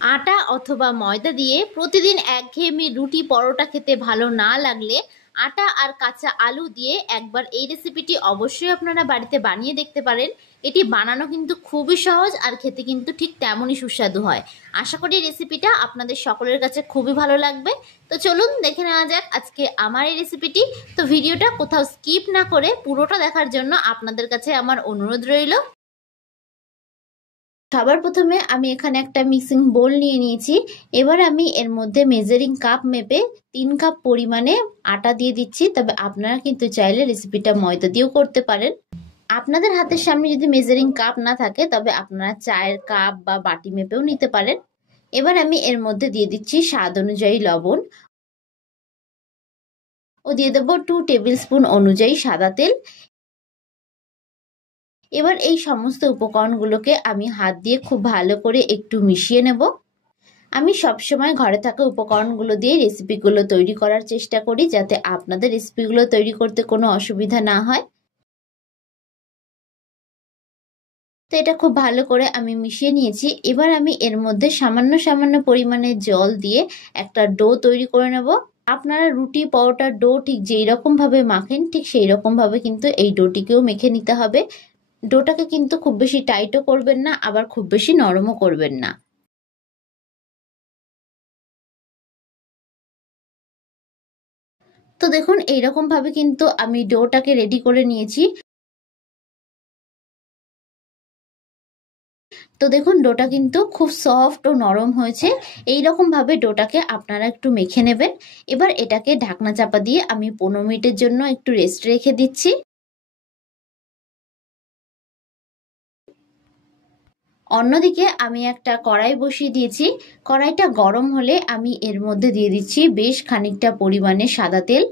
আটা অথবা ময়দা দিয়ে প্রতিদিন একঘেয়েমি রুটি পরোটা খেতে ভালো না লাগলে আটা আর কাঁচা আলু দিয়ে একবার এই রেসিপিটি অবশ্যই আপনারা বাড়িতে বানিয়ে দেখতে পারেন। এটি বানানো কিন্তু খুবই সহজ আর খেতে কিন্তু ঠিক তেমনই সুস্বাদু হয়। আশা করি রেসিপিটা আপনাদের সকলের কাছে খুবই ভালো লাগবে। তো চলুন দেখে নেওয়া যাক আজকে আমার এই রেসিপিটি। তো ভিডিওটা কোথাও স্কিপ না করে পুরোটা দেখার জন্য আপনাদের কাছে আমার অনুরোধ রইল। সবার প্রথমে আমি এখানে একটা মিক্সিং বোল নিয়ে নিয়েছি। এবার আমি এর মধ্যে মেজারিং কাপ মেপে 3 কাপ পরিমাণে আটা দিয়ে দিচ্ছি। তবে আপনারা কিন্তু চাইলে রেসিপিটা ময়দা দিয়েও করতে পারেন। আপনাদের হাতের সামনে যদি মেজারিং কাপ না থাকে তবে আপনারা চায়ের কাপ বা বাটি মেপেও নিতে পারেন। এবার আমি এর মধ্যে দিয়ে দিচ্ছি স্বাদ অনুযায়ী লবণ ও দিয়ে দেবো 2 টেবিল স্পুন অনুযায়ী সাদা তেল। এবার এই সমস্ত উপকরণগুলোকে আমি হাত দিয়ে খুব ভালো করে একটু মিশিয়ে নেব। আমি সবসময় ঘরে থাকা উপকরণগুলো দিয়ে রেসিপিগুলো তৈরি করার চেষ্টা করি যাতে আপনাদের রেসিপিগুলো তৈরি করতে কোনো অসুবিধা না হয়। তো এটা খুব ভালো করে আমি মিশিয়ে নিয়েছি। এবার আমি এর মধ্যে সামান্য সামান্য পরিমাণে জল দিয়ে একটা ডো তৈরি করে নেব। আপনারা রুটি পরোটার ডো ঠিক যেই রকম ভাবে মাখেন ঠিক সেই রকম ভাবে কিন্তু এই ডোটিকেও মেখে নিতে হবে। ডোটাকে কিন্তু খুব বেশি টাইটও করবেন না, আবার খুব বেশি নরমও করবেন না। তো দেখুন এইরকম ভাবে কিন্তু আমি ডোটাকে রেডি করে নিয়েছি। তো দেখুন ডোটা কিন্তু খুব সফট ও নরম হয়েছে। এইরকম ভাবে ডোটাকে আপনারা একটু মেখে নেবেন। এবার এটাকে ঢাকনা চাপা দিয়ে আমি 15 মিনিটের জন্য একটু রেস্ট রেখে দিচ্ছি। অন্যদিকে আমি একটা কড়াই বসিয়ে দিয়েছি। কড়াইটা গরম হলে আমি এর মধ্যে দিয়ে দিচ্ছি বেশ খানিকটা পরিমাণে সাদা তেল।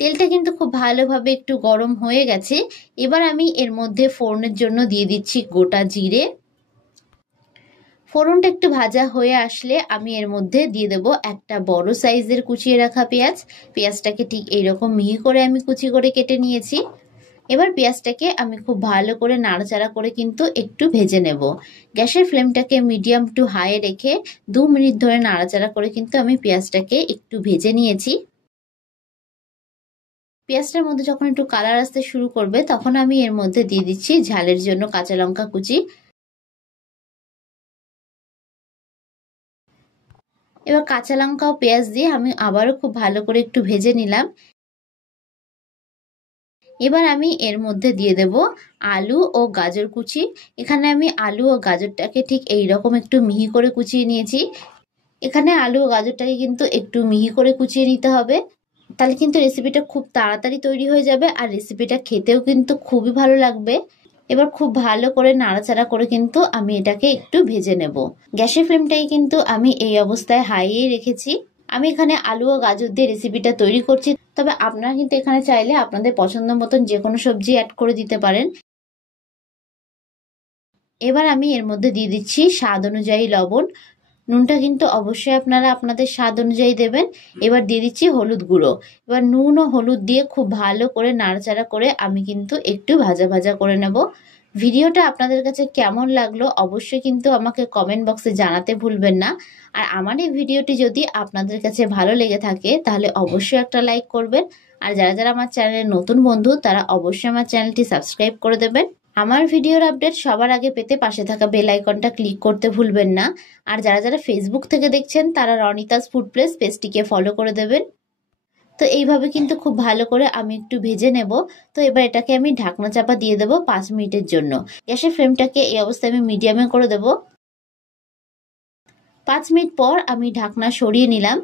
তেলটা কিন্তু খুব ভালোভাবে একটু গরম হয়ে গেছে। এবার আমি এর মধ্যে ফোড়নের জন্য দিয়ে দিচ্ছি গোটা জিরে। ফোড়নটা একটু ভাজা হয়ে আসলে আমি এর মধ্যে দিয়ে দেব একটা বড় সাইজের কুচিয়ে রাখা পেঁয়াজ। পেঁয়াজটাকে ঠিক এইরকম মিহি করে আমি কুচি করে কেটে নিয়েছি। এবার পেঁয়াজটাকে আমি খুব ভালো করে নাড়াচাড়া করে কিন্তু একটু ভেজে নেব। গ্যাসের ফ্লেমটাকে মিডিয়াম টু হাই রেখে 2 মিনিট ধরে নাড়াচাড়া করে কিন্তু আমি পেঁয়াজটাকে একটু ভেজে নিয়েছি। পেঁয়াজটার মধ্যে যখন একটু কালার আসতে শুরু করবে তখন আমি এর মধ্যে দিয়ে দিচ্ছি ঝালের জন্য কাঁচা লঙ্কা কুচি। এবার কাঁচা লঙ্কা ও পেঁয়াজ দিয়ে আমি আবারও খুব ভালো করে একটু ভেজে নিলাম। এবার আমি এর মধ্যে দিয়ে দেব আলু ও গাজর কুচি। এখানে আমি আলু ও গাজরটাকে ঠিক এইরকম একটু মিহি করে কুচিয়ে নিয়েছি। এখানে আলু ও গাজরটাকে কিন্তু একটু মিহি করে কুচিয়ে নিতে হবে, তাহলে কিন্তু রেসিপিটা খুব তাড়াতাড়ি তৈরি হয়ে যাবে আর রেসিপিটা খেতেও কিন্তু খুবই ভালো লাগবে। এবার খুব ভালো করে নাড়াচাড়া করে কিন্তু আমি এটাকে একটু ভেজে নেব। গ্যাসের ফ্লেমটাকে কিন্তু আমি এই অবস্থায় হাইয়ে রেখেছি। আমি এখানে আলু ও গাজর দিয়ে রেসিপিটা তৈরি করছি, তবে আপনারা কিন্তু এখানে চাইলে আপনাদের পছন্দ মতন যে কোনো সবজি অ্যাড করে দিতে পারেন। এবার আমি এর মধ্যে দিয়ে দিচ্ছি স্বাদ অনুযায়ী লবণ। নুনটা কিন্তু অবশ্যই আপনারা আপনাদের স্বাদ অনুযায়ী দেবেন। এবার দিয়ে দিচ্ছি হলুদ গুঁড়ো। এবার নুন ও হলুদ দিয়ে খুব ভালো করে নাড়াচাড়া করে আমি কিন্তু একটু ভাজা ভাজা করে নেব। ভিডিওটা আপনাদের কাছে কেমন লাগলো অবশ্যই কিন্তু আমাকে কমেন্ট বক্সে জানাতে ভুলবেন না। আর আমার এই ভিডিওটি যদি আপনাদের কাছে ভালো লেগে থাকে তাহলে অবশ্যই একটা লাইক করবেন। আর যারা যারা আমার চ্যানেলের নতুন বন্ধু তারা অবশ্যই আমার চ্যানেলটি সাবস্ক্রাইব করে দেবেন। আমার ভিডিওর আপডেট সবার আগে পেতে পাশে থাকা বেল আইকনটা ক্লিক করতে ভুলবেন না। আর যারা যারা ফেসবুক থেকে দেখছেন তারা রনিতাস ফুড প্লেস পেজটিকে ফলো করে দেবেন। তো এইভাবে কিন্তু খুব ভালো করে আমি একটু ভেজে নেব। তো এবার এটাকে আমি ঢাকনা চাপা দিয়ে দেবো 5 মিনিটের জন্য। গ্যাসের ফ্লেমটাকে এই অবস্থায় আমি মিডিয়ামে করে দেব। 5 মিনিট পর আমি ঢাকনা সরিয়ে নিলাম।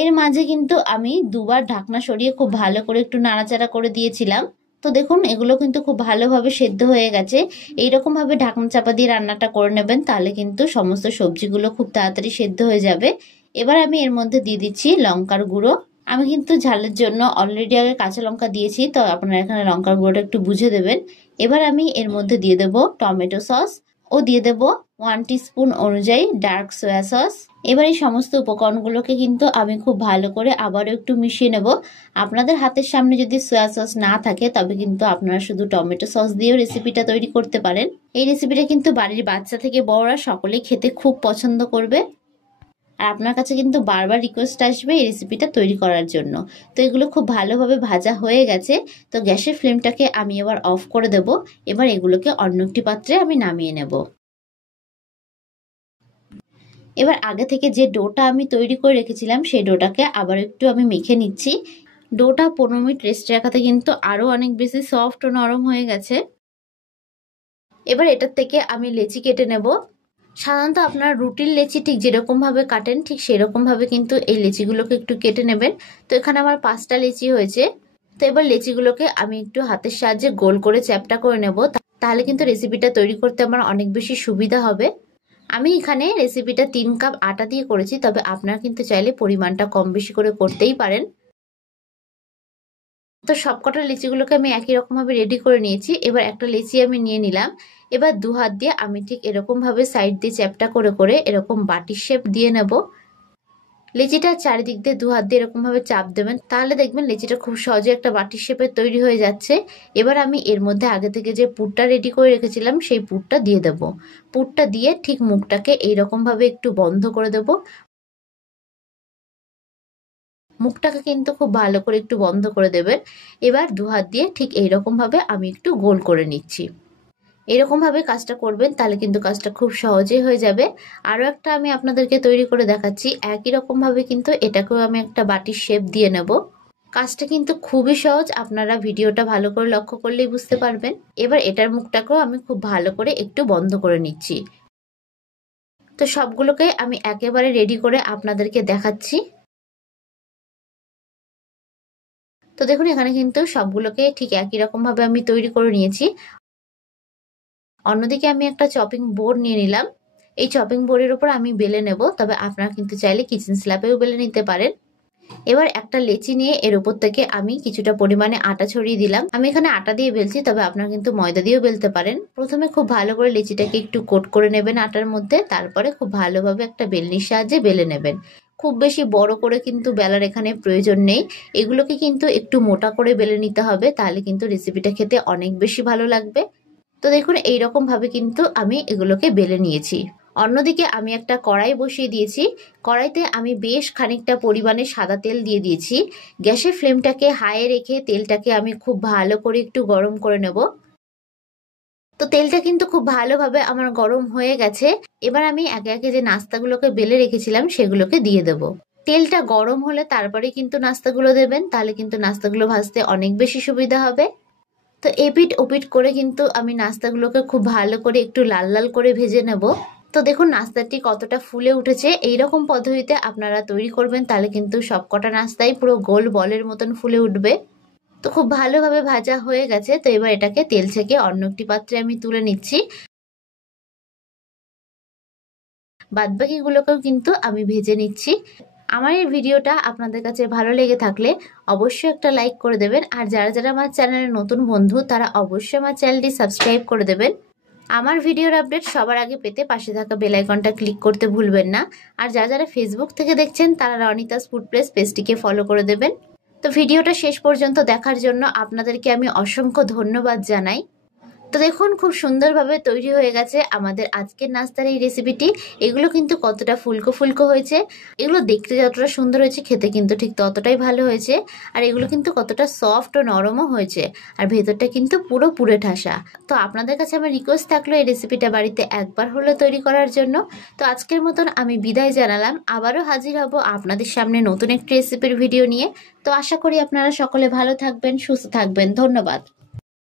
এর মাঝে কিন্তু আমি দুবার ঢাকনা সরিয়ে খুব ভালো করে একটু নাড়াচাড়া করে দিয়েছিলাম। তো দেখুন এগুলো কিন্তু খুব ভালোভাবে সেদ্ধ হয়ে গেছে। এইরকম ভাবে ঢাকনা চাপা দিয়ে রান্নাটা করে নেবেন, তাহলে কিন্তু সমস্ত সবজিগুলো খুব তাড়াতাড়ি সেদ্ধ হয়ে যাবে। এবার আমি এর মধ্যে দিয়ে দিচ্ছি লঙ্কার গুঁড়ো। আমি কিন্তু ঝালের জন্য অলরেডি আগে কাঁচা লঙ্কা দিয়েছি, তো আপনারা এখানে লঙ্কার গুঁড়োটা একটু বুঝে দেবেন। এবার আমি এর মধ্যে দিয়ে দেব টমেটো সস, ও দিয়ে দেব 1 টিস্পুন অনুযায়ী ডার্ক সয়া সস। এবার এই সমস্ত উপকরণগুলোকে কিন্তু আমি খুব ভালো করে আবারও একটু মিশিয়ে নেব। আপনাদের হাতের সামনে যদি সয়া সস না থাকে তবে কিন্তু আপনারা শুধু টমেটো সস দিয়েও রেসিপিটা তৈরি করতে পারেন। এই রেসিপিটা কিন্তু বাড়ির বাচ্চা থেকে বড়রা সকলেই খেতে খুব পছন্দ করবে। আর আপনার কাছে কিন্তু বারবার রিকোয়েস্ট আসবে এই রেসিপিটা তৈরি করার জন্য। তো এগুলো খুব ভালোভাবে ভাজা হয়ে গেছে। তো গ্যাসের ফ্লেমটাকে আমি এবার অফ করে দেব। এবার এগুলোকে অন্য একটি পাত্রে আমি নামিয়ে নেব। এবার আগে থেকে যে ডোটা আমি তৈরি করে রেখেছিলাম সেই ডোটাকে আবার একটু আমি মেখে নিচ্ছি। ডোটা 15 মিনিট রেস্টে রাখাতে কিন্তু আরো অনেক বেশি সফট ও নরম হয়ে গেছে। এবার এটার থেকে আমি লেচি কেটে নেব। সাধারণত আপনারা রুটির লেচি ঠিক যেরকম ভাবে কাটেন ঠিক সেরকম ভাবে কিন্তু এই লেচিগুলোকে একটু কেটে নেবেন। তো এখানে আমার 5টা লেচি হয়েছে। তো এবার লেচিগুলোকে আমি একটু হাতের সাহায্যে গোল করে চ্যাপটা করে নেব, তাহলে কিন্তু রেসিপিটা তৈরি করতে আমার অনেক বেশি সুবিধা হবে। আমি এখানে রেসিপিটা 3 কাপ আটা দিয়ে করেছি, তবে আপনারা কিন্তু চাইলে পরিমাণটা কম বেশি করে করতেই পারেন। তো সবকটা লিচিগুলোকে আমি একই রকম ভাবে রেডি করে নিয়েছি। এবার একটা লিচি আমি নিয়ে নিলাম। এবার 2 হাত দিয়ে আমি ঠিক এরকম ভাবে সাইড দিয়ে চ্যাপটা করে করে এরকম বাটির শেপ দিয়ে নেব। লিচিটা চারিদিক দিয়ে 2 হাত দিয়ে এরকম ভাবে চাপ দেবেন, তাহলে দেখবেন লিচিটা খুব সহজে একটা বাটির শেপে তৈরি হয়ে যাচ্ছে। এবার আমি এর মধ্যে আগে থেকে যে পুরটা রেডি করে রেখেছিলাম সেই পুরটা দিয়ে দেব। পুরটা দিয়ে ঠিক মুখটাকে এইরকম ভাবে একটু বন্ধ করে দেব। মুখটাকে কিন্তু খুব ভালো করে একটু বন্ধ করে দেবেন। এবার 2 হাত দিয়ে ঠিক এইরকম ভাবে আমি একটু গোল করে নিচ্ছি। এরকম ভাবে কাজটা করবেন, তাহলে কিন্তু কাজটা খুব সহজেই হয়ে যাবে। আরো একটা আমি আপনাদেরকে তৈরি করে দেখাচ্ছি। একই রকম ভাবে কিন্তু এটাকেও আমি একটা বাটির শেপ দিয়ে নেব। কাজটা কিন্তু খুবই সহজ, আপনারা ভিডিওটা ভালো করে লক্ষ্য করলেই বুঝতে পারবেন। এবার এটার মুখটাকেও আমি খুব ভালো করে একটু বন্ধ করে নিচ্ছি। তো সবগুলোকে আমি একেবারে রেডি করে আপনাদেরকে দেখাচ্ছি। তো দেখুন এখানে কিন্তু সবগুলোকে ঠিক একই রকম ভাবে আমি তৈরি করে নিয়েছি। অন্যদিকে আমি একটা চপিং বোর্ড নিয়ে নিলাম। এই চপিং বোর্ডের উপর আমি বেলে নেব, তবে আপনারা কিন্তু চাইলে কিচেন স্ল্যাবেও বেলে নিতে পারেন। এবার একটা লেচি নিয়ে এর উপর থেকে আমি কিছুটা পরিমাণে আটা ছড়িয়ে দিলাম। আমি এখানে আটা দিয়ে বেলছি, তবে আপনারা কিন্তু ময়দা দিয়েও বেলতে পারেন। প্রথমে খুব ভালো করে লেচিটাকে একটু কোট করে নেবেন আটার মধ্যে, তারপরে খুব ভালোভাবে একটা বেলনির সাহায্যে বেলে নেবেন। খুব বেশি বড় করে কিন্তু বেলার এখানে প্রয়োজন নেই। এগুলোকে কিন্তু একটু মোটা করে বেলে নিতে হবে, তাহলে কিন্তু রেসিপিটা খেতে অনেক বেশি ভালো লাগবে। তো দেখুন এইরকম ভাবে কিন্তু আমি এগুলোকে বেলে নিয়েছি। অন্যদিকে আমি একটা কড়াই বসিয়ে দিয়েছি। কড়াইতে আমি বেশ খানিকটা পরিমাণে সাদা তেল দিয়ে দিয়েছি। গ্যাসের ফ্লেমটাকে হাইয়ে রেখে তেলটাকে আমি খুব ভালো করে একটু গরম করে নেব। তো তেলটা কিন্তু খুব ভালোভাবে আমার গরম হয়ে গেছে। এবার আমি একে একে যে নাস্তাগুলোকে বেলে রেখেছিলাম সেগুলোকে দিয়ে দেব। তেলটা গরম হলে তারপরে কিন্তু নাস্তাগুলো দেবেন, তাহলে কিন্তু নাস্তাগুলো ভাজতে অনেক বেশি সুবিধা হবে। তো এপিট ওপিট করে কিন্তু আমি নাস্তাগুলোকে খুব ভালো করে একটু লাল লাল করে ভেজে নেব। তো দেখুন নাস্তাটি কতটা ফুলে উঠেছে। এইরকম পদ্ধতিতে আপনারা তৈরি করবেন, তাহলে কিন্তু সবকটা নাস্তাই পুরো গোল বলের মতন ফুলে উঠবে। তো খুব ভালোভাবে ভাজা হয়ে গেছে। তো এবার এটাকে তেল থেকে অন্য একটি পাত্রে আমি তুলে নিচ্ছি। বাদবাকিগুলোকেও কিন্তু আমি ভেজে নিচ্ছি। আমার এই ভিডিওটা আপনাদের কাছে ভালো লেগে থাকলে অবশ্যই একটা লাইক করে দেবেন। আর যারা যারা আমার চ্যানেলের নতুন বন্ধু তারা অবশ্যই আমার চ্যানেলটি সাবস্ক্রাইব করে দেবেন। আমার ভিডিওর আপডেট সবার আগে পেতে পাশে থাকা বেল আইকনটা ক্লিক করতে ভুলবেন না। আর যারা যারা ফেসবুক থেকে দেখছেন তারা রনিতাস ফুড প্লেস পেজটিকে ফলো করে দেবেন। তো ভিডিওটা শেষ পর্যন্ত দেখার জন্য আপনাদেরকে আমি অসংখ্য ধন্যবাদ জানাই। তো দেখুন খুব সুন্দরভাবে তৈরি হয়ে গেছে আমাদের আজকের নাস্তার এই রেসিপিটি। এগুলো কিন্তু কতটা ফুলকো ফুলকো হয়েছে। এগুলো দেখতে যতটা সুন্দর হয়েছে খেতে কিন্তু ঠিক ততটাই ভালো হয়েছে। আর এগুলো কিন্তু কতটা সফট ও নরমও হয়েছে। আর ভেতরটা কিন্তু পুরো পুরে ঠাসা। তো আপনাদের কাছে আমার রিকোয়েস্ট থাকলো এই রেসিপিটা বাড়িতে একবার হলে তৈরি করার জন্য। তো আজকের মতন আমি বিদায় জানালাম। আবারও হাজির হব আপনাদের সামনে নতুন একটি রেসিপির ভিডিও নিয়ে। তো আশা করি আপনারা সকলে ভালো থাকবেন, সুস্থ থাকবেন। ধন্যবাদ।